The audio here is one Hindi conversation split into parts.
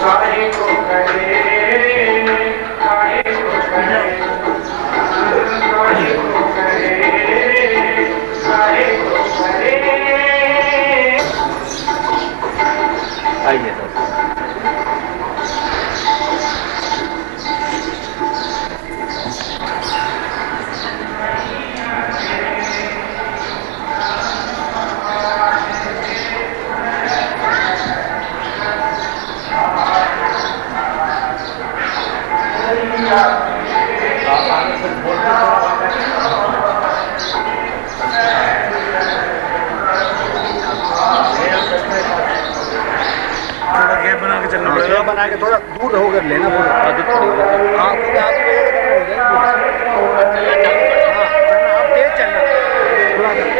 काहे को करे, काहे को करे, काहे को करे, काहे को करे। आइए सर। बना के थोड़ा दूर होकर लेना फोटो। हाँ क्योंकि आप तेज चलना थोड़ा जाओ।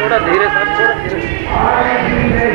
थोड़ा धीरे सर, थोड़ा धीरे।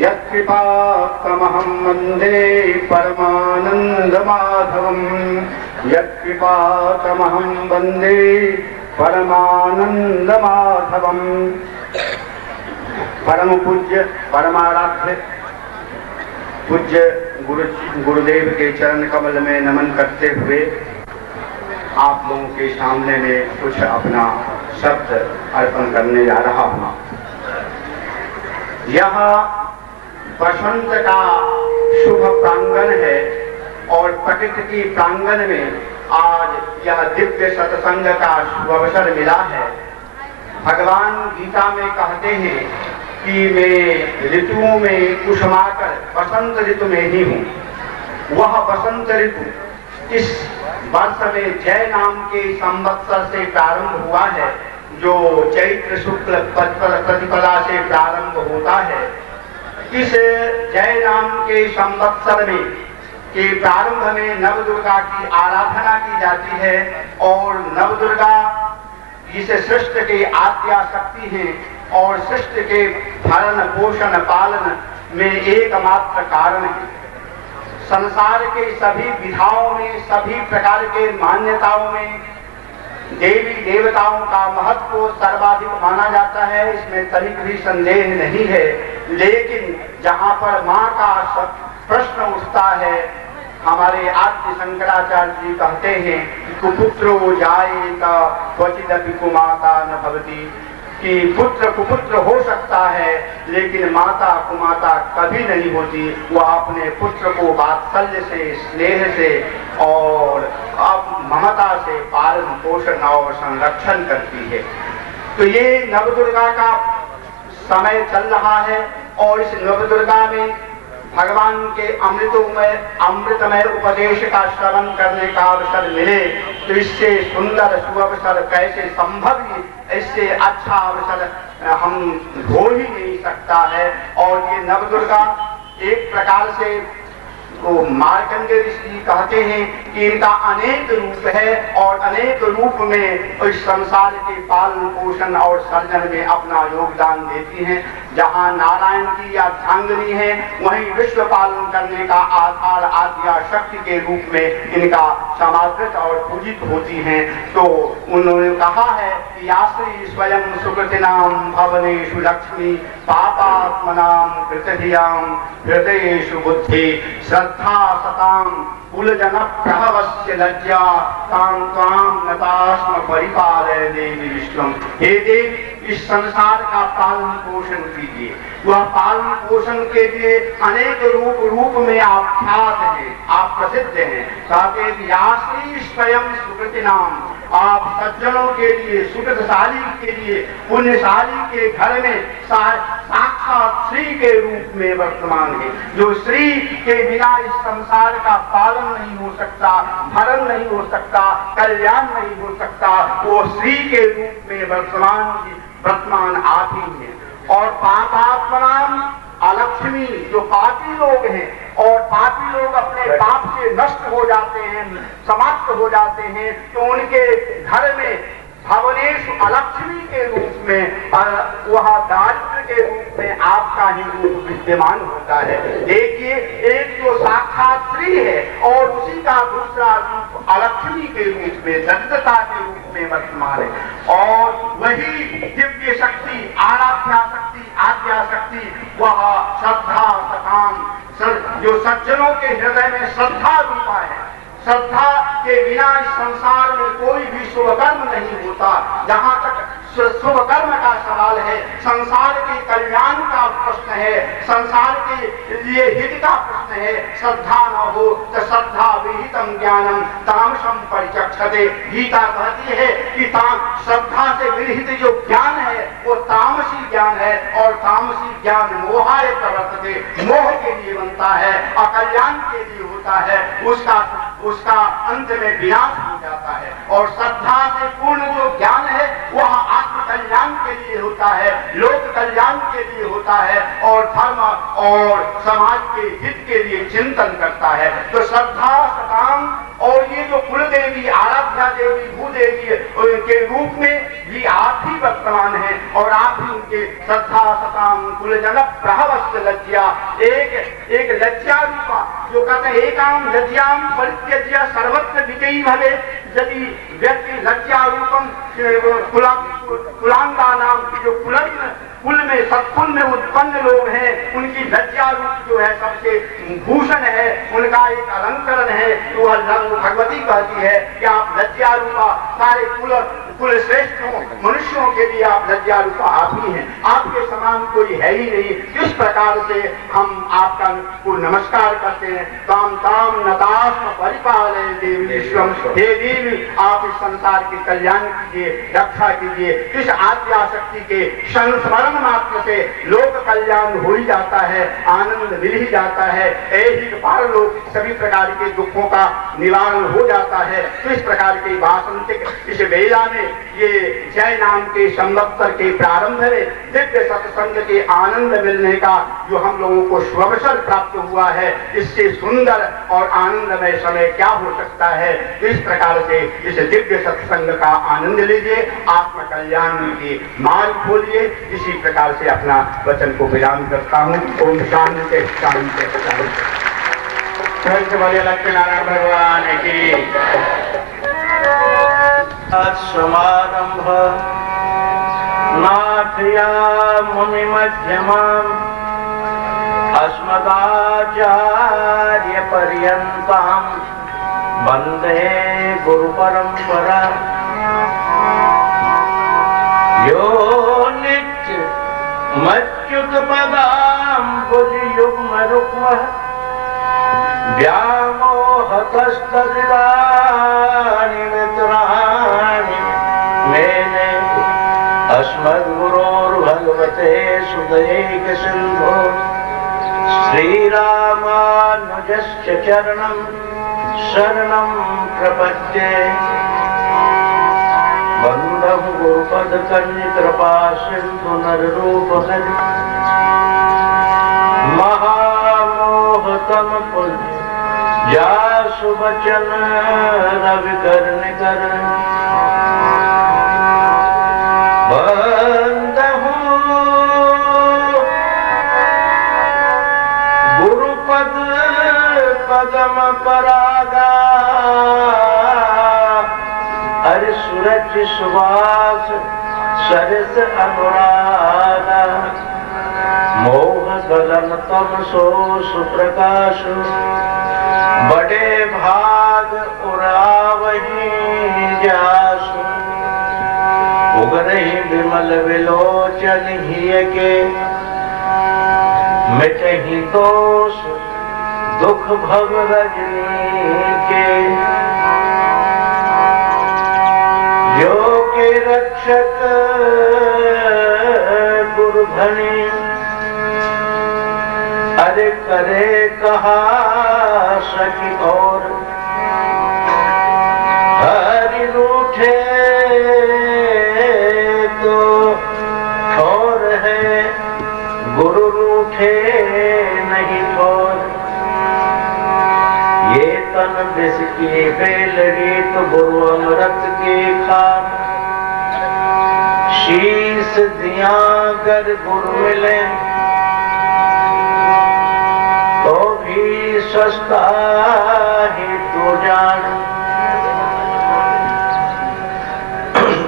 यत्कृपातमहं वन्दे परमानन्दमाधवम् यत्कृपातमहं वन्दे परमानन्दमाधवम्। परम पूज्य परमाराध्य पूज्य गुरुदेव के चरण कमल में नमन करते हुए आप लोगों के सामने में कुछ अपना शब्द अर्पण करने जा रहा हूँ। यह बसंत का शुभ प्रांगण है और प्रकृति की प्रांगण में आज यह दिव्य सत्संग का शुभ अवसर मिला है। भगवान गीता में कहते हैं कि मैं ऋतुओं में कुसुमाकर बसंत ऋतु में ही हूँ। वह बसंत ऋतु इस वर्ष में जय नाम के संवत्सर से प्रारंभ हुआ है, जो चैत्र शुक्ल प्रतिपदा से प्रारंभ होता है इस जय नाम के संवत्सर में के प्रारंभ में नव दुर्गा की आराधना की जाती है और नव दुर्गा इस सृष्टि के आद्या शक्ति हैं और सृष्टि के भरण पोषण पालन में एकमात्र कारण है। संसार के सभी विधाओं में, सभी प्रकार के मान्यताओं में देवी देवताओं का महत्व सर्वाधिक माना जाता है, इसमें तनिक भी संदेह नहीं है। लेकिन जहाँ पर माँ का प्रश्न उठता है, हमारे आद्य शंकराचार्य जी कहते हैं कि कुपुत्रो जायेता क्वचिदपि कुमाता न भवति, कि पुत्र कुपुत्र हो सकता है लेकिन माता कुमाता कभी नहीं होती। वह अपने पुत्र को वात्सल्य से, स्नेह से और ममता से पालन पोषण और संरक्षण करती है। तो ये नवदुर्गा का समय चल रहा है और इस नवदुर्गा में भगवान के अमृतमय उपदेश का श्रवण करने का अवसर मिले तो इससे सुंदर सुअवसर कैसे संभव ही, इससे अच्छा अवसर हम हो ही नहीं सकता है। और ये नवदुर्गा एक प्रकार से वो मार्कंडेय ऋषि कहते हैं कि इनका अनेक रूप है और अनेक रूप में इस संसार के पालन पोषण और सर्जन में अपना योगदान देती हैं। जहाँ नारायण की अर्धांगिनी है वहीं विश्व पालन करने का आधार आद्या शक्ति के रूप में इनका समादृत और पूजित होती हैं। तो उन्होंने कहा है कि याश्री स्वयं सुकृतिनाम भवनेषु लक्ष्मी पापात्मनाम कृतधियाम हृदयेषु बुद्धि श्रद्धा सताम कुलजन प्रभवस्य लज्जा तां त्वां नतास्म परिपालय देवी विश्वम। हे देवी, इस संसार का पालन पोषण कीजिए। वह पालन पोषण के लिए अनेक रूप में आप ख्यात हैं, आप प्रसिद्ध हैं। कहते याश्री स्वयं सुकृति नाम, आप सज्जनों के लिए, सुकृतशाली के लिए, पुण्यशाली के घर में साक्षात श्री के रूप में वर्तमान है। जो श्री के बिना इस संसार का पालन नहीं हो सकता, भरण नहीं हो सकता, कल्याण नहीं हो सकता, वो श्री के रूप में वर्तमान आप ही है। और पापात्मनाम अलक्ष्मी, जो पापी लोग हैं और पापी लोग अपने पाप से नष्ट हो जाते हैं, समाप्त हो जाते हैं, तो उनके घर में भवनेश अलक्ष्मी के रूप में वह दारिद्र के रूप में आपका ही रूप विद्यमान होता है। देखिए, एक जो साक्षात श्री है और उसी का दूसरा रूप अलक्ष्मी के रूप में, दरिद्रता के रूप में वर्तमान है। और वही दिव्य शक्ति, आराध्या शक्ति, आद्या शक्ति, वह श्रद्धा सकाम, जो सज्जनों के हृदय में श्रद्धा रूपा है। श्रद्धा के बिना इस संसार में कोई भी शुभ कर्म नहीं होता। जहाँ तक शुभ कर्म का सवाल है, संसार के कल्याण का प्रश्न है, संसार के लिए हित का प्रश्न है, श्रद्धा न हो तो श्रद्धा विहितम ज्ञानम तामसम परिचक्षते। गीता कहती है कि श्रद्धा से विरहित जो ज्ञान है वो तामसी ज्ञान है और तामसी ज्ञान मोहाय प्रवर्तते, मोह के लिए बनता है, अकल्याण के लिए होता है, उसका अंत में विनाश हो जाता है। और श्रद्धा से पूर्ण जो ज्ञान है वह आत्म कल्याण के लिए होता है, लोक कल्याण के लिए होता है और धर्म और समाज के हित के लिए चिंतन करता है। तो श्रद्धा सकाम, और ये जो कुल देवी, आराध्या देवी, भूदेवी के रूप में भी आप ही वर्तमान हैं और आप ही उनके श्रद्धा सकाम कुलजन प्रभवस्य लज्जा, एक लज्जा रूपा, जो कहते हैं एकाम लज्जाम परित्यज्य सर्वत्र विजयी भवे। यदि व्यक्ति लज्जा रूपम कुलांगा नाम की जो कुल में सत्कुल में उत्पन्न लोग हैं, उनकी लज्जा रूप जो है सबसे भूषण है, उनका एक अलंकरण है। तो भगवती कहती है कि आप लज्जा रूपा, सारे कुल श्रेष्ठ मनुष्यों के लिए आप लज्जा रूपा आप ही हैं, आपके समान कोई है ही नहीं। किस प्रकार से हम आपका को नमस्कार करते हैं। ताम ताम नतास्म परिपालय देवी विश्वम। हे देवी, आप इस संसार के कल्याण कीजिए, रक्षा कीजिए। इस आद्या शक्ति के संस्मरण मात्र से लोक कल्याण हो ही जाता है, आनंद मिल ही जाता है, ऐहिक पारलोक सभी प्रकार के दुखों का निवारण हो जाता है। तो इस प्रकार की वासंतिक इस वेला में ये जय नाम के संवत्सर के प्रारंभ में दिव्य सत्संग के आनंद मिलने का जो हम लोगों को शुभावसर प्राप्त हुआ है, इससे सुंदर और आनंदमय समय क्या हो सकता है। तो इस प्रकार से इस दिव्य सत्संग का आनंद लीजिए, आत्म कल्याण की मार्ग खोलिए। इसी प्रकार से अपना वचन को विराम करता हूँ। ओम शांति शांति शांति। बोले लक्ष्मी नारायण भगवान की। समारंभ नाथया मुनि मध्यमाम् अस्मदाचार्य पर्यन्ताम् वन्दे गुरु परंपरा। यो नित्य मच्युत पदाम्बुज युग्म रुक्म व्यामोहतस्तदिदानि वितराणि मेने अस्मद्गुरोर्भगवते सुदैक सिन्धो श्रीरामानुजस्य चरणं शरणं प्रपद्ये। वन्दं गुरुपदकन्यकृपा सिन्धु नररूपहरि महामोहतम पुण्य या सुवचन रविकर्णिकर। वन्दहु गुरुपद पदम परागा हरि सूरज सुवास सरस अनुरागा। मोह गलन तम सो सुप्रकाश बड़े भाग उड़ावही जासु। उगरहि विमल विलोचन हिय के मिटहि दोष दुख भव रजनी के। जो के रक्षक गुरु धनी अरे करे कहा सखी और। हरि रूठे तो ठोर है, गुरु रूठे नहीं ठोर। ये तन विष की बेलड़ी तो गुरु अमृत की खान। शीस दिया कर गुरु मिले तो भी सस्ता ही तू जान।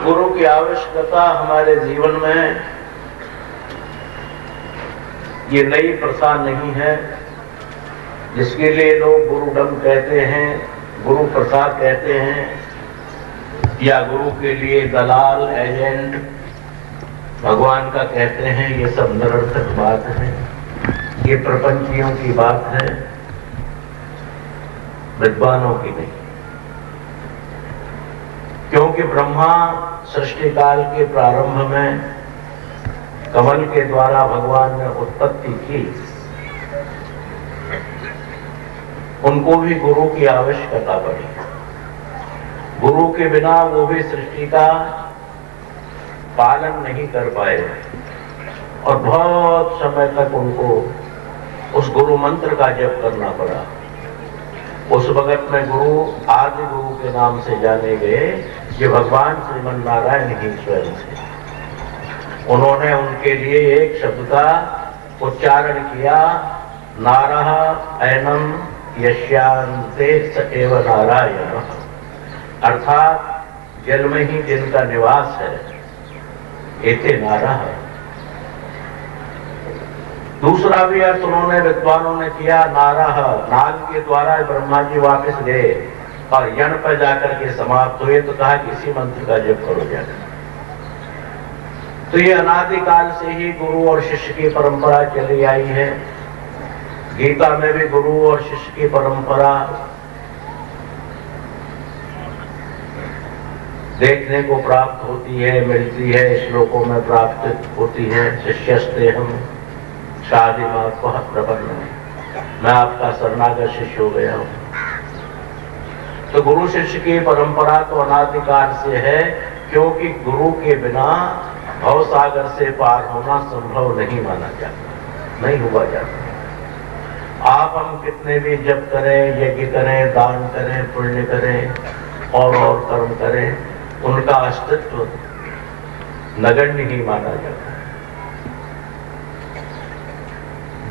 गुरु की आवश्यकता हमारे जीवन में ये नई प्रथा नहीं है, जिसके लिए लोग गुरुडम कहते हैं, गुरु प्रसाद कहते हैं, या गुरु के लिए दलाल एजेंट भगवान का कहते हैं। ये सब निरर्थक बात है, ये प्रपंचियों की बात है, विद्वानों की नहीं। क्योंकि ब्रह्मा सृष्टि काल के प्रारंभ में कमल के द्वारा भगवान ने उत्पत्ति की, उनको भी गुरु की आवश्यकता पड़ी। गुरु के बिना वो भी सृष्टि का पालन नहीं कर पाए और बहुत समय तक उनको उस गुरु मंत्र का जप करना पड़ा। उस वक्त में गुरु आदि गुरु के नाम से जाने गए, ये भगवान श्रीमन नारायण ही स्वयं थे। उन्होंने उनके लिए एक शब्द का उच्चारण किया, नारः ऐनम यस्यांते स एव नारायण। अर्थात जल में ही जिनका निवास है, एते नारः। दूसरा भी अर्थ उन्होंने विद्वानों ने किया, नारः, नाग के द्वारा ब्रह्मा जी वापस गए और यण पर जाकर के समाप्त हुए, तो कहा कि इसी मंत्र का जप करो जाकर। तो ये अनादिकाल से ही गुरु और शिष्य की परंपरा चली आई है। गीता में भी गुरु और शिष्य की परंपरा देखने को प्राप्त होती है, मिलती है, श्लोकों में प्राप्त होती है। शिष्यस्ते हम शादी मां बहुत प्रबंध है, मैं आपका शरणागत शिष्य हो गया हूं। तो गुरु शिष्य की परंपरा तो अनादिकाल से है, क्योंकि गुरु के बिना भव सागर से पार होना संभव नहीं माना जाता, नहीं हुआ जाता। आप हम कितने भी जप करें, यज्ञ करें, दान करें, पुण्य करें और कर्म करें, उनका अस्तित्व नगण्य ही माना जाता है,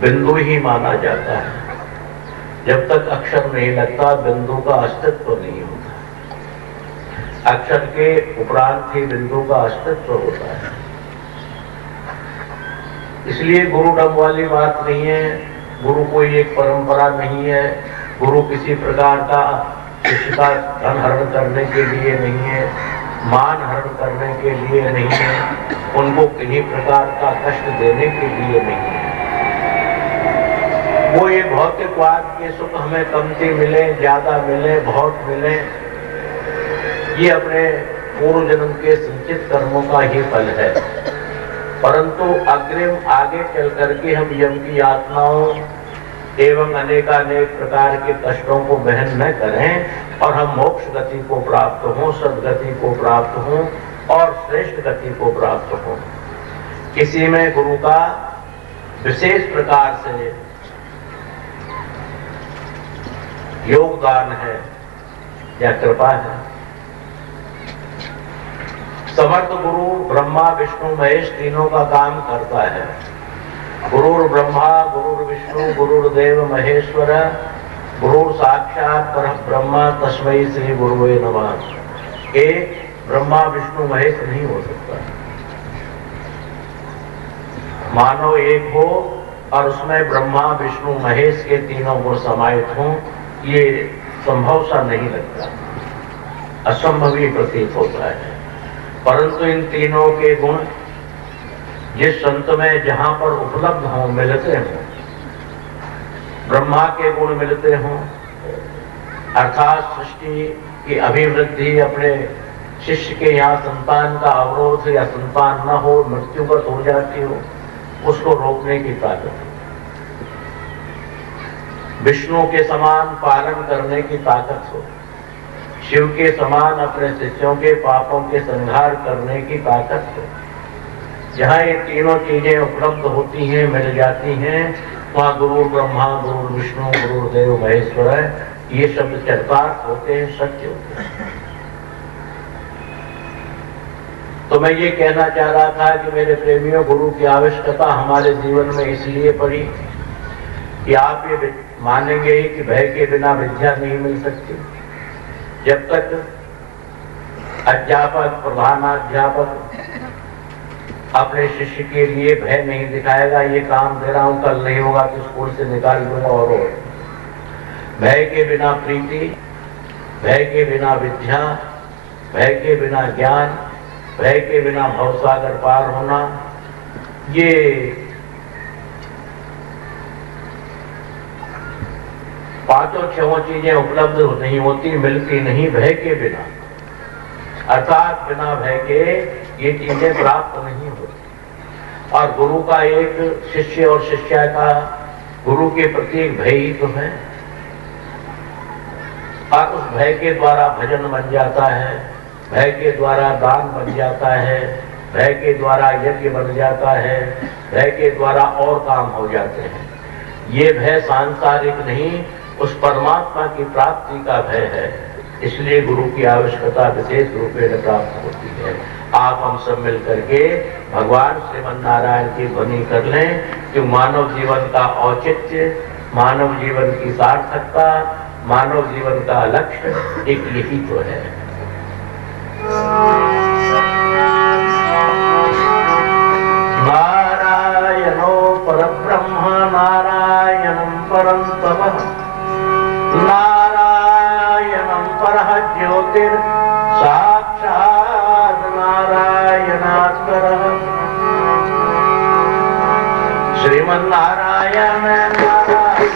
बिंदु ही माना जाता है। जब तक अक्षर नहीं लगता बिंदु का अस्तित्व नहीं होता। अक्षर के उपरांत ही बिंदु का अस्तित्व होता है। इसलिए गुरु डम वाली बात नहीं है, गुरु कोई एक परंपरा नहीं है, गुरु किसी प्रकार का शिष्य का धन हरण करने के लिए नहीं है, मान हरण करने के लिए नहीं है, उनको किसी प्रकार का कष्ट देने के लिए नहीं है। वो ये भौतिकवाद के सुख हमें कमती मिले, ज्यादा मिले, बहुत मिले, ये अपने पूर्व जन्म के संचित कर्मों का ही फल है। परंतु अग्रिम आगे चल करके हम यम की यातनाओं एवं अनेकानेक प्रकार के कष्टों को वहन न करें और हम मोक्ष गति को प्राप्त हों, सद्गति को प्राप्त हों और श्रेष्ठ गति को प्राप्त हों। इसी में गुरु का विशेष प्रकार से योगदान है या कृपा है। समर्थ गुरु ब्रह्मा विष्णु महेश तीनों का काम करता है। गुरुर ब्रह्मा गुरुर विष्णु गुरुर्देव महेश्वर गुरुर साक्षात परब्रह्म तस्मै श्री गुरुवे नमः। एक ब्रह्मा विष्णु महेश नहीं हो सकता। मानो एक हो और उसमें ब्रह्मा विष्णु महेश के तीनों गुण समाहित हों, ये संभव सा नहीं लगता, असंभव ही प्रतीत होता है। परंतु इन तीनों के गुण जिस संत में जहां पर उपलब्ध हों, मिलते हों, ब्रह्मा के गुण मिलते हों, अर्थात सृष्टि की अभिवृद्धि अपने शिष्य के यहाँ संतान का अवरोध या संतान न हो, मृत्युगत हो जाती हो, उसको रोकने की ताकत, विष्णु के समान पालन करने की ताकत हो, शिव के समान अपने शिष्यों के पापों के संहार करने की ताकत हो। जहाँ ये तीनों चीजें उपलब्ध होती हैं, मिल जाती हैं, वहाँ गुरु ब्रह्मा गुरु विष्णु गुरुदेव महेश्वर ये शब्द चरितार्थ होते हैं, सत्य होते हैं। तो मैं ये कहना चाह रहा था कि मेरे प्रेमियों, गुरु की आवश्यकता हमारे जीवन में इसलिए पड़ी कि आप ये मानेंगे कि भय के बिना विद्या नहीं मिल सकती। जब तक अध्यापक प्रधानाध्यापक अपने शिष्य के लिए भय नहीं दिखाएगा, ये काम दे रहा हूं कल नहीं होगा तो स्कूल से निकाल दूंगा, और भय के बिना प्रीति, भय के बिना विद्या, भय के बिना ज्ञान, भय के बिना भवसागर पार होना, ये पांचों छहों चीजें उपलब्ध नहीं होती, मिलती नहीं भय के बिना। अर्थात बिना भय के ये चीजें प्राप्त नहीं होती। और गुरु का एक शिष्य और शिष्या का गुरु के प्रति एक भय ही तो है, और उस भय के द्वारा भजन बन जाता है, भय के द्वारा दान बन जाता है, भय के द्वारा यज्ञ बन जाता है, भय के द्वारा और काम हो जाते हैं। ये भय सांसारिक नहीं, उस परमात्मा की प्राप्ति का भय है। इसलिए गुरु की आवश्यकता विशेष रूप में प्राप्त होती है। आप हम सब मिल करके भगवान श्रीमन नारायण की ध्वनि कर लें कि मानव जीवन का औचित्य, मानव जीवन की सार्थकता, मानव जीवन का लक्ष्य एक यही तो है। नारायणो परब्रह्म नारायणं परं तपः नारायणं परः ज्योतिर् साक्षात् नारायणात्परः श्रीमन्नारायण नारायण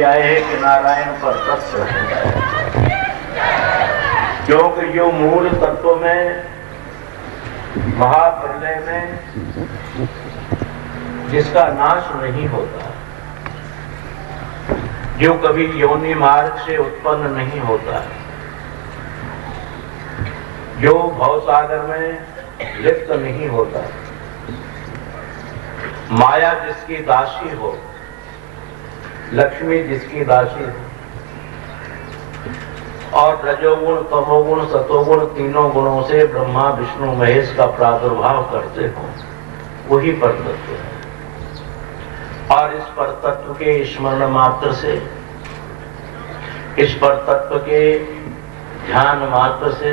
आए हैं कि नारायण पर तत्व है, क्योंकि जो मूल तत्व में महाप्रलय में जिसका नाश नहीं होता, जो कभी योनि मार्ग से उत्पन्न नहीं होता, जो भवसागर में लिप्त नहीं होता, माया जिसकी दासी हो, लक्ष्मी जिसकी दासी हो, और रजोगुण, तमोगुण, सतोगुण तीनों गुणों से ब्रह्मा विष्णु महेश का प्रादुर्भाव करते हो, वही परतत्व है। और इस परतत्व के स्मरण मात्र से, इस परतत्व के ध्यान मात्र से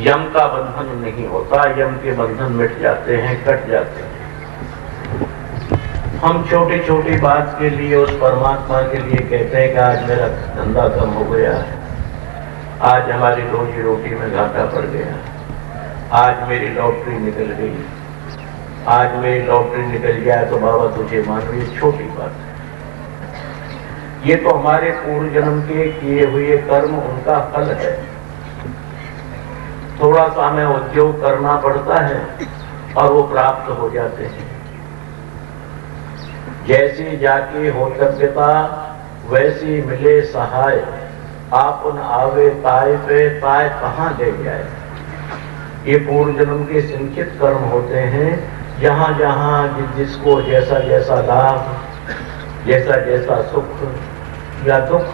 यम का बंधन नहीं होता, यम के बंधन मिट जाते हैं, कट जाते हैं। हम छोटी छोटी बात के लिए उस परमात्मा के लिए कहते हैं कि आज मेरा धंधा कम हो गया, आज हमारी रोजी रोटी में घाटा पड़ गया, आज मेरी लॉटरी निकल गई, आज मेरी लॉटरी निकल गया तो बाबा तुझे मानो, ये छोटी बात है। ये तो हमारे पूर्व जन्म के किए हुए कर्म, उनका फल है। थोड़ा सा हमें उद्योग करना पड़ता है और वो प्राप्त हो जाते हैं। जैसी जाकी होतव्यता वैसी मिले सहाय, आपन आवे ताय पे ताय कहाँ ले जाए। ये पूर्व जन्म के संचित कर्म होते हैं। जहां जहां जिसको जैसा जैसा लाभ, जैसा जैसा सुख या दुख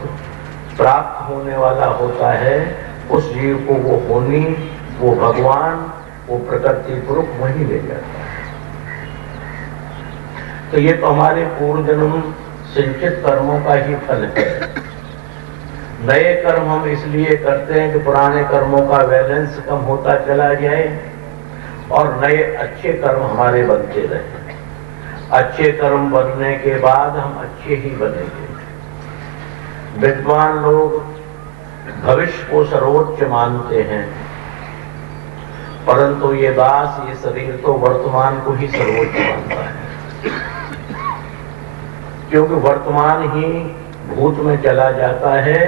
प्राप्त होने वाला होता है, उस जीव को वो होनी, वो भगवान, वो प्रकृति पुरुष वहीं ले जाता है। तो ये तो हमारे पूर्व जन्म संचित कर्मों का ही फल है। नए कर्म हम इसलिए करते हैं कि पुराने कर्मों का बैलेंस कम होता चला जाए और नए अच्छे कर्म हमारे बनते रहे। अच्छे कर्म बनने के बाद हम अच्छे ही बनेंगे। विद्वान लोग भविष्य को सर्वोच्च मानते हैं, परंतु ये दास, ये शरीर तो वर्तमान को ही सर्वोच्च मानता है, क्योंकि वर्तमान ही भूत में चला जाता है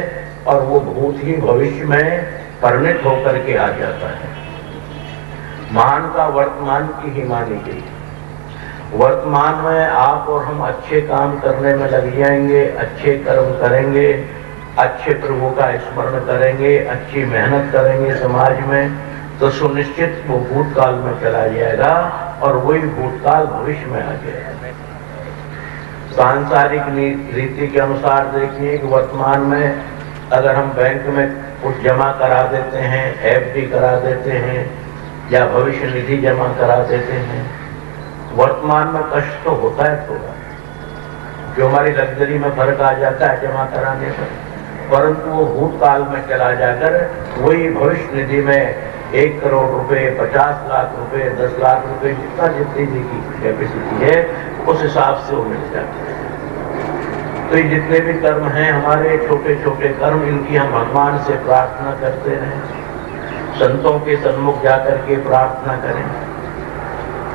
और वो भूत ही भविष्य में परिणत होकर के आ जाता है। मान का वर्तमान की ही मानी गई। वर्तमान में आप और हम अच्छे काम करने में लग जाएंगे, अच्छे कर्म करेंगे, अच्छे प्रभु का स्मरण करेंगे, अच्छी मेहनत करेंगे समाज में, तो सुनिश्चित वो भूतकाल में चला जाएगा और वही भूतकाल भविष्य में आ जाएगा। सांसारिक रीति के अनुसार देखिए कि वर्तमान में अगर हम बैंक में कुछ जमा करा देते हैं, एफडी करा देते हैं या भविष्य निधि जमा करा देते हैं, वर्तमान में कष्ट तो होता है थोड़ा, जो हमारी लग्जरी में फर्क आ जाता है जमा कराने पर, परंतु वो भूतकाल में चला जाकर वही भविष्य निधि में 1 करोड़ रुपए, 50 लाख रुपए, 10 लाख रुपए, जितना जितनी की कैपेसिटी है उस हिसाब से वो मिल जाती है। तो ये जितने भी कर्म हैं हमारे, छोटे छोटे कर्म, इनकी हम भगवान से प्रार्थना करते रहें, संतों के सन्मुख जाकर के प्रार्थना करें,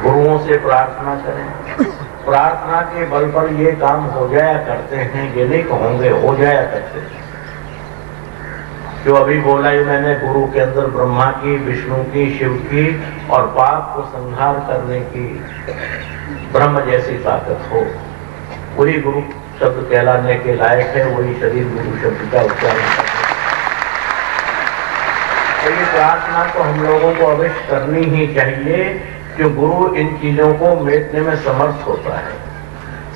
गुरुओं से प्रार्थना करें। प्रार्थना के बल पर ये काम हो जाया करते हैं, ये नहीं कहोगे, हो जाया करते हैं। जो अभी बोला ही मैंने, गुरु के अंदर ब्रह्मा की, विष्णु की, शिव की और पाप को संहार करने की ब्रह्म जैसी ताकत हो, वही गुरु शब्द कहलाने के लायक है, वही शरीर गुरु शब्द का उच्चारण करते। तो ये प्रार्थना तो हम लोगों को अवश्य करनी ही चाहिए, कि गुरु इन चीजों को मेटने में समर्थ होता है।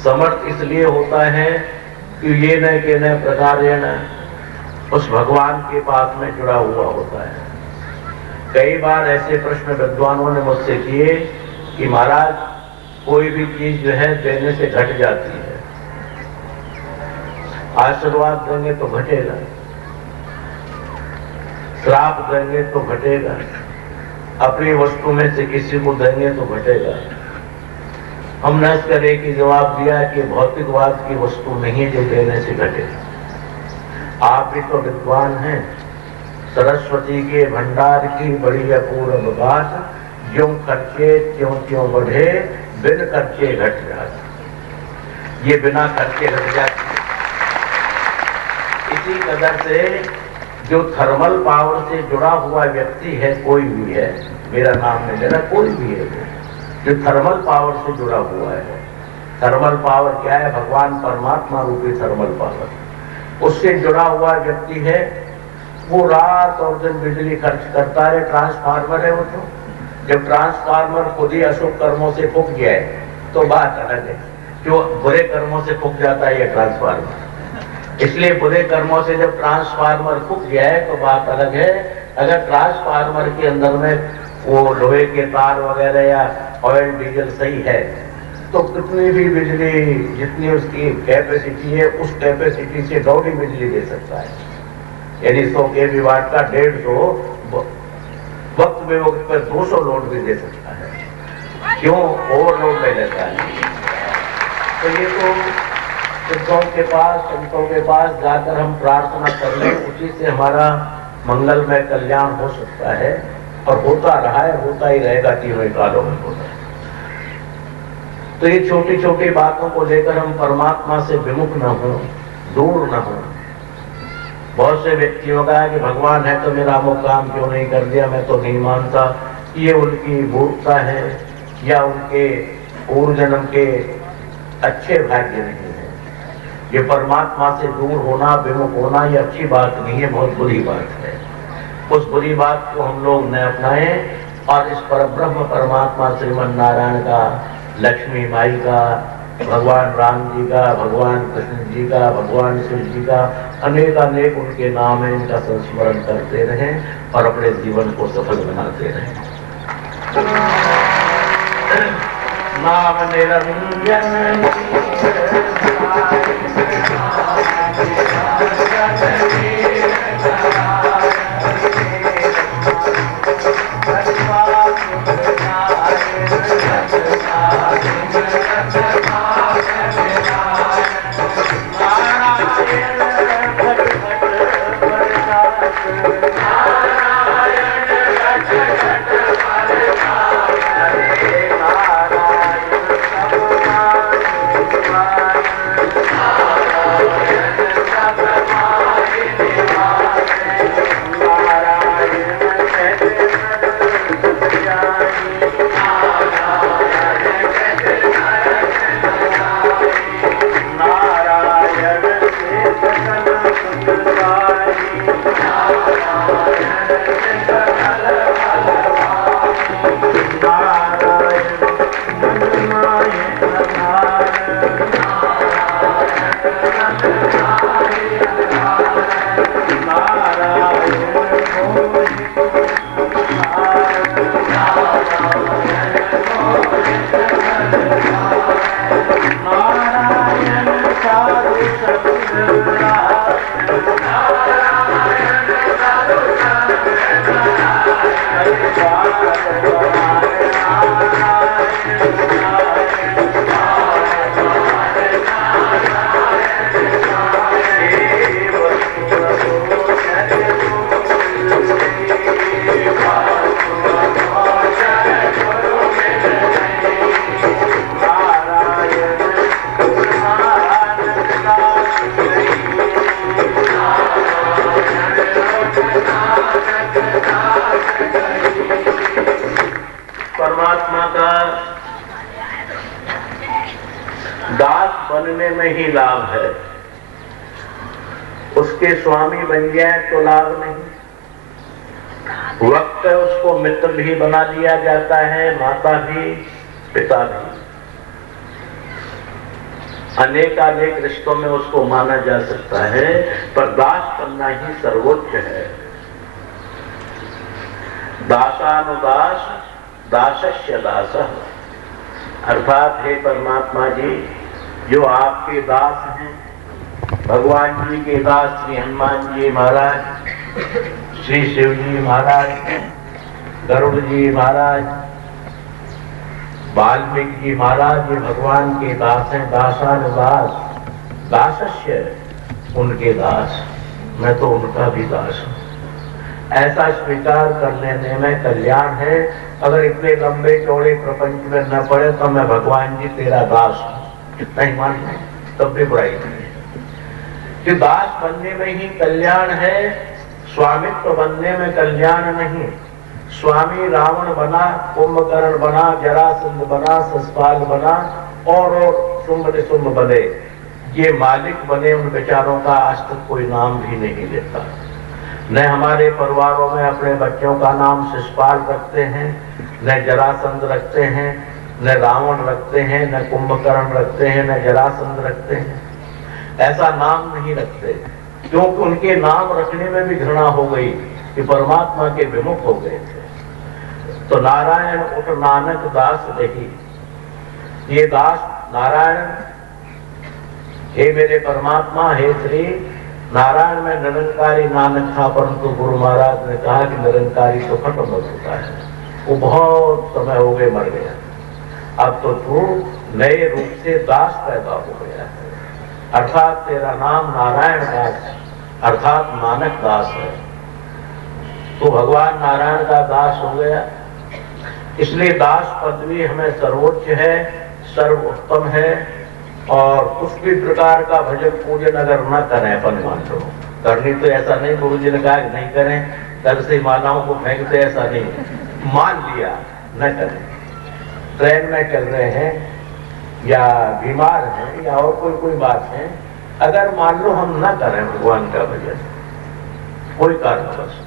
समर्थ इसलिए होता है कि ये न के न प्रकार उस भगवान के पास में जुड़ा हुआ होता है। कई बार ऐसे प्रश्न विद्वानों ने मुझसे किए कि महाराज कोई भी चीज जो है देने से घट जाती है, आशीर्वाद देंगे तो घटेगा, श्राप देंगे तो घटेगा, अपनी वस्तु में से किसी को देंगे तो घटेगा। हमने इसका एक ही जवाब दिया कि भौतिकवाद की वस्तु नहीं है जो देने से घटेगा। आप भी तो विद्वान हैं, सरस्वती के भंडार की बड़ी अपूर्व बात, ज्यों खर्चे त्यों त्यों बढ़े, बिन खर्चे घट जाते। ये बिना खर्चे घट जाती है। इसी कदर से जो थर्मल पावर से जुड़ा हुआ व्यक्ति है, कोई भी है, मेरा नाम नहीं लेना, कोई भी है जो थर्मल पावर से जुड़ा हुआ है। थर्मल पावर क्या है? भगवान परमात्मा रूपी थर्मल पावर। उससे जुड़ा हुआ व्यक्ति है, वो रात और दिन बिजली खर्च करता है। ट्रांसफार्मर है वो, तो जब ट्रांसफार्मर खुद ही अशुभ कर्मों से फूक जाए तो बात अलग है। जो बुरे कर्मों से फूक जाता है ये ट्रांसफार्मर, इसलिए बुरे कर्मों से जब ट्रांसफार्मर फूक गया है तो बात अलग है। अगर ट्रांसफार्मर के अंदर में वो लोहे के तार वगैरह या ऑयल डीजल सही है तो कितनी भी बिजली, जितनी उसकी कैपेसिटी है उस कैपेसिटी से दौड़ी बिजली दे सकता है। यानी 100 kV वाट का 150 वक्त में वक्त पर 200 लोड भी दे सकता है। क्यों? ओवरलोड ले लेता है। तो ये तो सिद्धों के पास, संतों के पास जाकर हम प्रार्थना कर लें, उसी से हमारा मंगलमय कल्याण हो सकता है और होता रहा है, होता ही रहेगा, तीनों कालों में होता है। तो ये छोटी छोटी बातों को लेकर हम परमात्मा से विमुख न हो, दूर न हो। बहुत से व्यक्तियों का है कि भगवान है तो मेरा अमुक काम क्यों नहीं कर दिया, मैं तो नहीं मानता। ये उनकी मूर्खता है या उनके पूर्व जन्म के अच्छे भाग्य नहीं है। ये परमात्मा से दूर होना, विमुख होना, ये अच्छी बात नहीं है, बहुत बुरी बात है। उस बुरी बात को हम लोग न अपनाएं और इस परब्रह्म परमात्मा श्रीमन नारायण का, लक्ष्मी माई का, भगवान राम जी का, भगवान कृष्ण जी का, भगवान शिव जी का अनेक अनेक उनके नाम है, इनका संस्मरण करते रहें और अपने जीवन को सफल बनाते रहें। नाम निरंजन परमात्मा का दास बनने में ही लाभ है। उसके स्वामी बन जाए तो लाभ नहीं। वक्त उसको मित्र भी बना दिया जाता है, माता भी, पिता भी, अनेकानेक रिश्तों में उसको माना जा सकता है, पर दास बनना ही सर्वोच्च है। दासानुदास दासस्य दासः, अर्थात हे परमात्मा जी, जो आपके दास हैं, भगवान जी के दास श्री हनुमान जी महाराज, श्री शिव जी महाराज, गरुड़ जी महाराज, वाल्मीकि जी महाराज, ये भगवान के दास हैं। दासानुदास दासस्य, उनके दास, मैं तो उनका भी दास हूं। ऐसा स्वीकार कर लेने में कल्याण है। अगर इतने लंबे चौड़े प्रपंच में न पड़े तो मैं भगवान जी तेरा दास हूं, कितना ही मान लें, तब भी बुराई नहीं है। कि दास बनने में ही कल्याण है, स्वामित्व बनने में कल्याण नहीं। स्वामी रावण बना, कुंभकर्ण बना, जरासंध बना, ससपाल बना और शुंभ निशुंभ बने, ये मालिक बने, उन बेचारों का आज तक कोई नाम भी नहीं लेता। न हमारे परिवारों में अपने बच्चों का नाम शिशुपाल रखते हैं, न जरासंध रखते हैं, न रावण रखते हैं, न कुंभकर्ण रखते हैं, न जरासंध रखते हैं। ऐसा नाम नहीं रखते, क्योंकि उनके नाम रखने में भी घृणा हो गई कि परमात्मा के विमुख हो गए थे। तो नारायण उठ नानक दास रही, ये दास नारायण, हे मेरे परमात्मा, हे श्री नारायण में निरंकारी नानक था, परंतु गुरु महाराज ने कहा कि निरंकारी तो खत्म हो चुका है, वो बहुत समय हो गए मर गया, अब तो तू नए रूप से दास पैदा हो गया है, अर्थात तेरा नाम नारायण दास अर्थात नानक दास है। तो भगवान नारायण का दास हो गया, इसलिए दास पदवी हमें सर्वोच्च है, सर्वोत्तम है। और कुछ भी प्रकार का भजन पूजन अगर न करें अपन मान लो, करनी तो ऐसा नहीं, गुरु जी ने कहा कि नहीं करें, कल से मालाओं को फेंकते, ऐसा नहीं, मान लिया न करें। ट्रेन में चल रहे हैं या बीमार हैं या और कोई बात है, अगर मान लो हम न करें भगवान का भजन कोई कारणवश,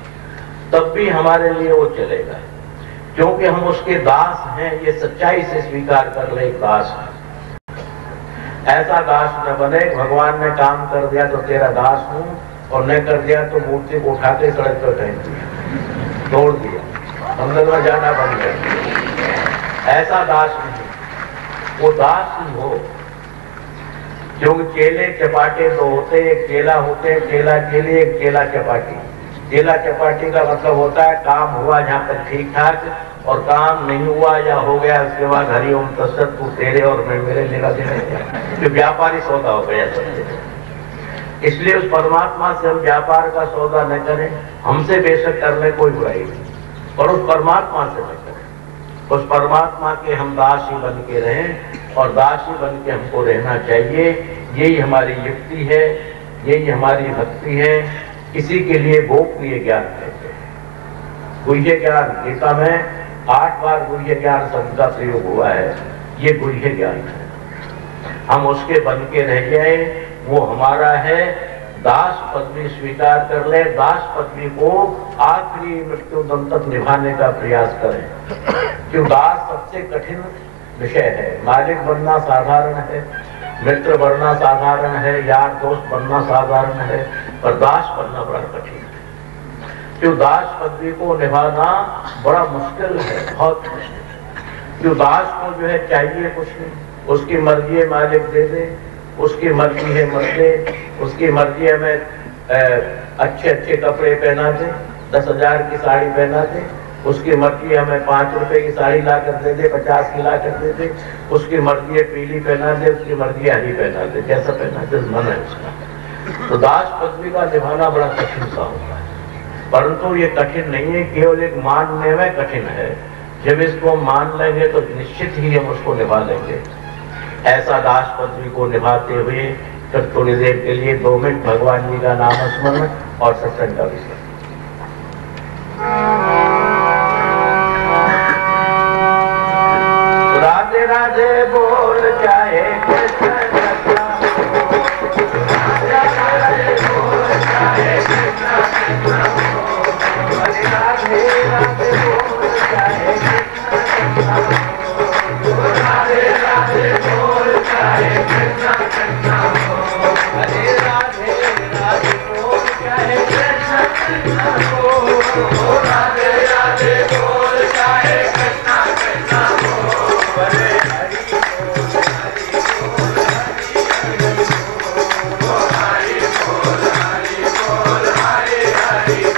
तब भी हमारे लिए वो चलेगा, क्योंकि हम उसके दास हैं, ये सच्चाई से स्वीकार कर ले, एक दास है। ऐसा दास न बने, भगवान ने काम कर दिया तो तेरा दास हूं, और न कर दिया तो मूर्ति को उठा के सड़क पर फेंक दिया, तोड़ दिया, मंदिर में जाना बंद कर दिया। ऐसा दास नहीं, वो दास ही हो। क्योंकि केले चपाटे दो होते, एक केला होते हैं, केला केले, एक केला चपाटी। केला चपाटी का मतलब होता है काम हुआ जहाँ तक ठीक ठाक, और काम नहीं हुआ या हो गया उसके बाद हरि ओम तत्सत, तू तेरे और मैं मेरे लेना देना, जो व्यापारी सौदा हो गया सब। इसलिए उस परमात्मा से हम व्यापार का सौदा न करें, हमसे बेशक करने कोई बुराई नहीं, और उस परमात्मा से न करें। उस परमात्मा के हम दास ही बन के रहें, और दास ही बन के हमको रहना चाहिए। यही हमारी युक्ति है, यही हमारी भक्ति है। किसी के लिए गोपनीय ज्ञान कहते हैं। गुह्य ज्ञान, गीता में 8 बार गुह्य ज्ञान शब्द का प्रयोग हुआ है, ये गुह्य ज्ञान है। हम उसके बन के रह जाए, वो हमारा है। दास पदवी स्वीकार कर ले, दास पदवी को आखिरी मृत्यु दम तक निभाने का प्रयास करें। क्यों दास सबसे कठिन विषय है। मालिक बनना साधारण है, मित्र बनना साधारण है, यार दोस्त बनना साधारण है, पर दास बनना बड़ा कठिन है। क्यों दास पदवी को निभाना बड़ा मुश्किल है, बहुत मुश्किल। क्यों दास को जो है चाहिए कुछ नहीं, उसकी मर्जी है मालिक दे दे, उसकी मर्जी है मत दे, उसकी मर्जी है मैं अच्छे अच्छे कपड़े पहना दे, 10,000 की साड़ी पहना दे, उसकी मर्जी है हमें 5 रुपए की साड़ी ला कर दे दे, 50 की ला कर दे दे, उसकी मर्जी है पीली पहना दे, उसकी मर्जी है हरी पहना दे, जैसा पहना दे मन है उसका। तो दास पदवी का निभाना बड़ा कठिन सा होता है, परंतु ये कठिन नहीं है, केवल एक मानने में कठिन है। जब इसको मान लेंगे तो निश्चित ही हम उसको निभा लेंगे। ऐसा दास पदवी को निभाते हुए तब थोड़ी देर के लिए 2 मिनट भगवान जी का नाम स्मरण और सत्संग का विषय। राधे राधे बोल चाहे कृष्ण कृष्ण, राधे राधे बोल चाहे कृष्ण कृष्ण, राधे राधे बोल चाहे कृष्ण कृष्ण, राधे राधे बोल चाहे कृष्ण कृष्ण, राधे राधे राधे बोल चाहे कृष्ण कृष्ण, राधे राधे बोल चाहे कृष्ण कृष्ण। हरि बोल हरि बोल हरि बोल हरि हरि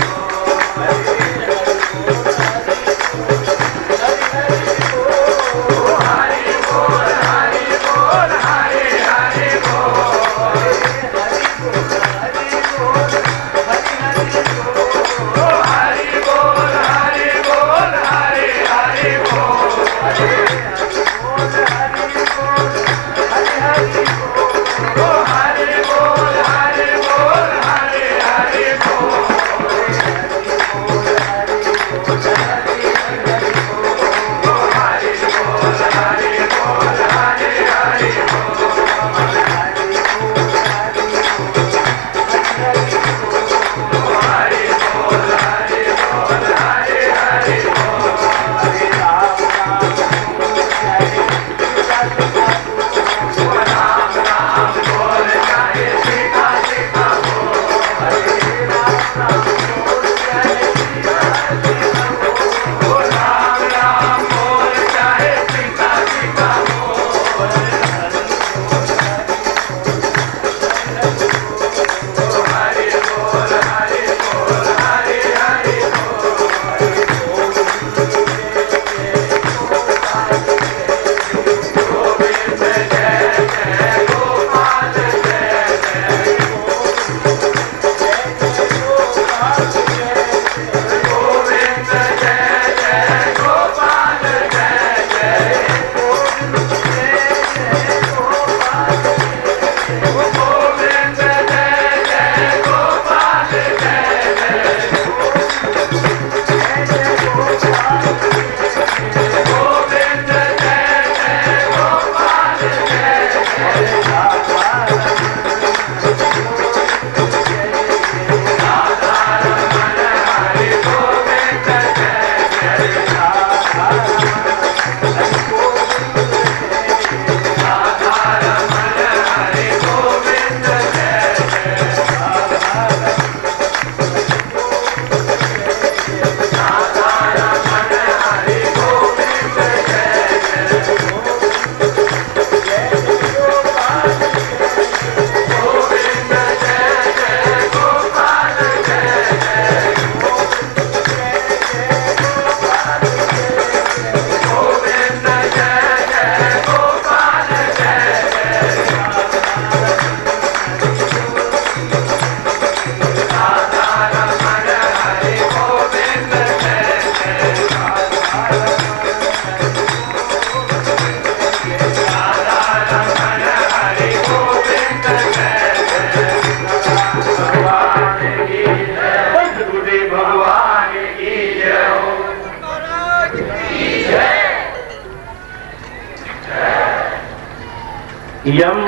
यम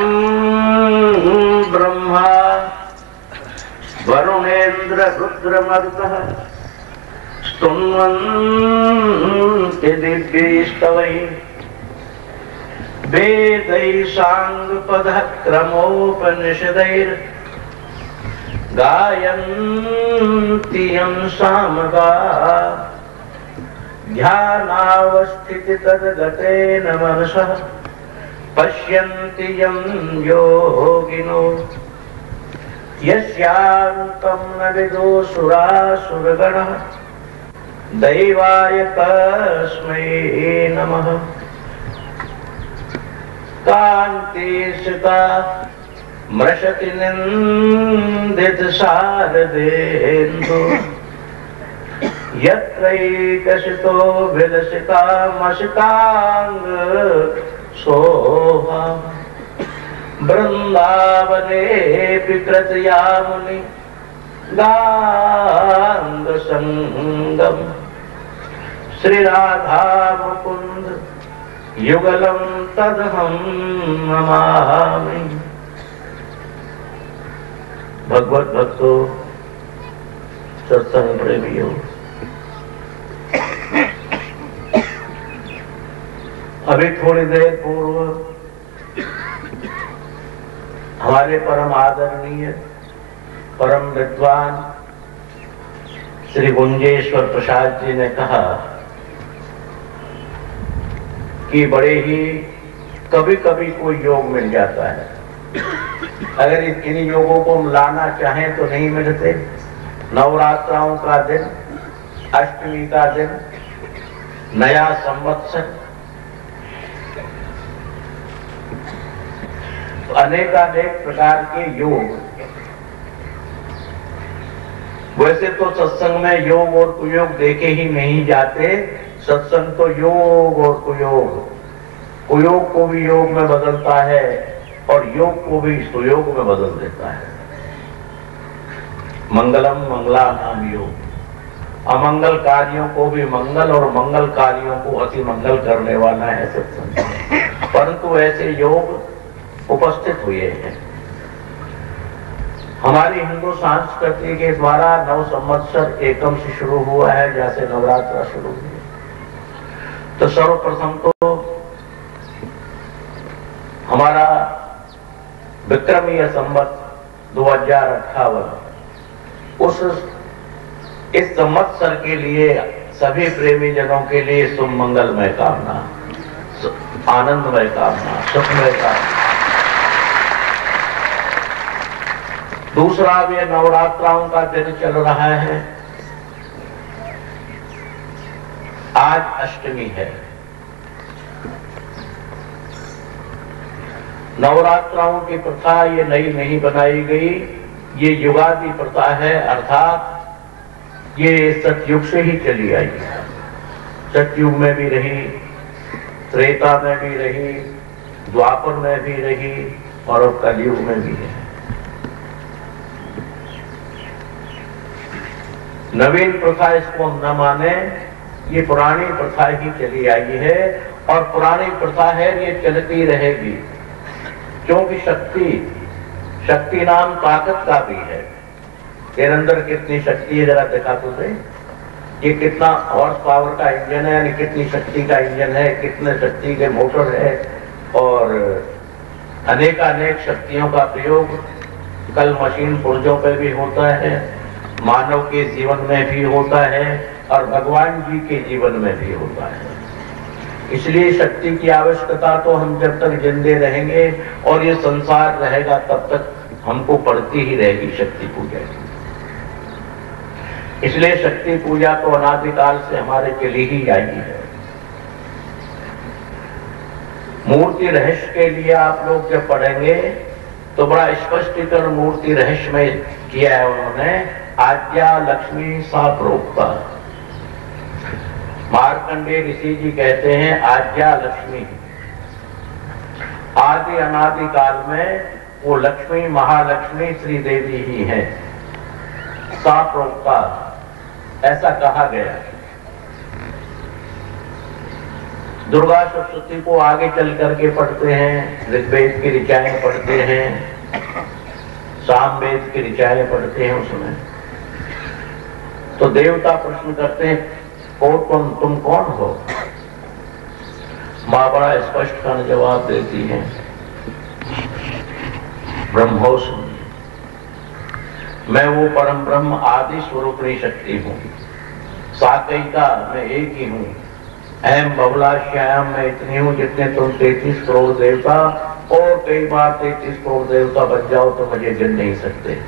ब्रह्मा वरुणेन्द्र रुद्रमरुतः स्तुन्वन्ति दिव्यैस्तवैः वेदैः साङ्गपदः क्रमोपनिषदैर् गायन्ति यं सामगाः ध्यानावस्थितितद्गतेन मनसः पश्यन्ति यं योगिनो यस्यान्तं न विदुषुरासुरगणः दैवाय तस्मै नमः। कान्तिसुता मृषति निन्दितशारदेन्दु यत्रैकसितो विलसितामसिताङ्ग शोभा वृन्दावने कृतयामुनि गाङ्गसङ्गम् श्रीराधा मुकुन्द युगलं तदहं नमामि। भगवत भक्तों, सत्संग प्रेमियों, अभी थोड़ी देर पूर्व हमारे परम आदरणीय परम विद्वान श्री गुंजेश्वर प्रसाद जी ने कहा कि बड़े ही कभी कभी कोई योग मिल जाता है, अगर इन योगों को लाना चाहें तो नहीं मिलते। नवरात्राओं का दिन, अष्टमी का दिन, नया संवत्सर, तो अनेकानेक प्रकार के योग। वैसे तो सत्संग में योग और कुयोग देखे ही नहीं जाते। सत्संग तो योग और कुयोग, कुयोग को भी योग में बदलता है और योग को भी सुयोग में बदल देता है। मंगलम मंगलानाम योग, अमंगल कार्यों को भी मंगल और मंगल कार्यों को अति मंगल करने वाला है सत्संग। परंतु ऐसे योग उपस्थित हुए हैं। हमारी हिंदू संस्कृति के द्वारा नव संवत्सर एकम से शुरू हुआ है, जैसे नवरात्र शुरू हुए। तो सर्वप्रथम तो हमारा विक्रमीय संवत 2058 इस संवत्सर के लिए सभी प्रेमी जनों के लिए शुभ मंगलमय कामना, आनंदमय कामना, सुखमय कामना। दूसरा, भी नवरात्राओं का दिन चल रहा है। आज अष्टमी है। नवरात्राओं की प्रथा ये नई नहीं बनाई गई, ये युगादि प्रथा है, अर्थात ये सतयुग से ही चली आई है। सतयुग में भी रही, त्रेता में भी रही, द्वापर में भी रही और अब कलयुग में भी है। नवीन प्रथा इसको न माने, ये पुरानी प्रथा ही चली आई है और पुरानी प्रथा है, ये चलती रहेगी। क्योंकि शक्ति नाम ताकत का भी है। तेरे अंदर कितनी शक्ति है जरा दिखा तो सही। ये कितना हॉर्स पावर का इंजन है, यानी कितनी शक्ति का इंजन है, कितने शक्ति के मोटर है और अनेकानेक शक्तियों का प्रयोग कल मशीन पुर्जों पे भी होता है, मानव के जीवन में भी होता है और भगवान जी के जीवन में भी होता है। इसलिए शक्ति की आवश्यकता तो हम जब तक जिंदे रहेंगे और ये संसार रहेगा तब तक हमको पड़ती ही रहेगी शक्ति पूजा की। इसलिए शक्ति पूजा तो अनादिकाल से हमारे चली ही आई है। मूर्ति रहस्य के लिए आप लोग जब पढ़ेंगे तो बड़ा स्पष्टीकरण मूर्ति रहस्य में किया है उन्होंने। आद्या लक्ष्मी सा प्रोक्ता, मार्कंडेय ऋषि जी कहते हैं आद्या लक्ष्मी, आदि अनादि काल में वो लक्ष्मी महालक्ष्मी श्री देवी ही है। सा प्रोक्ता ऐसा कहा गया। दुर्गा सप्तशती को आगे चल करके पढ़ते हैं, ऋग्वेद की ऋचाएं पढ़ते हैं, सामवेद की ऋचाएं पढ़ते हैं। उसमें तो देवता प्रश्न करते हैं, तुम कौन हो? मां बड़ा स्पष्ट कर जवाब देती है, ब्रह्मोस्मि, मैं वो परम ब्रह्म आदि स्वरूपणी शक्ति हूं। साकैका, मैं एक ही हूं। एम बहुलाश्याम, मैं इतनी हूं जितने तुम 33 करोड़ देवता और कई बार 33 करोड़ देवता बन जाओ तो मुझे गिन नहीं सकते।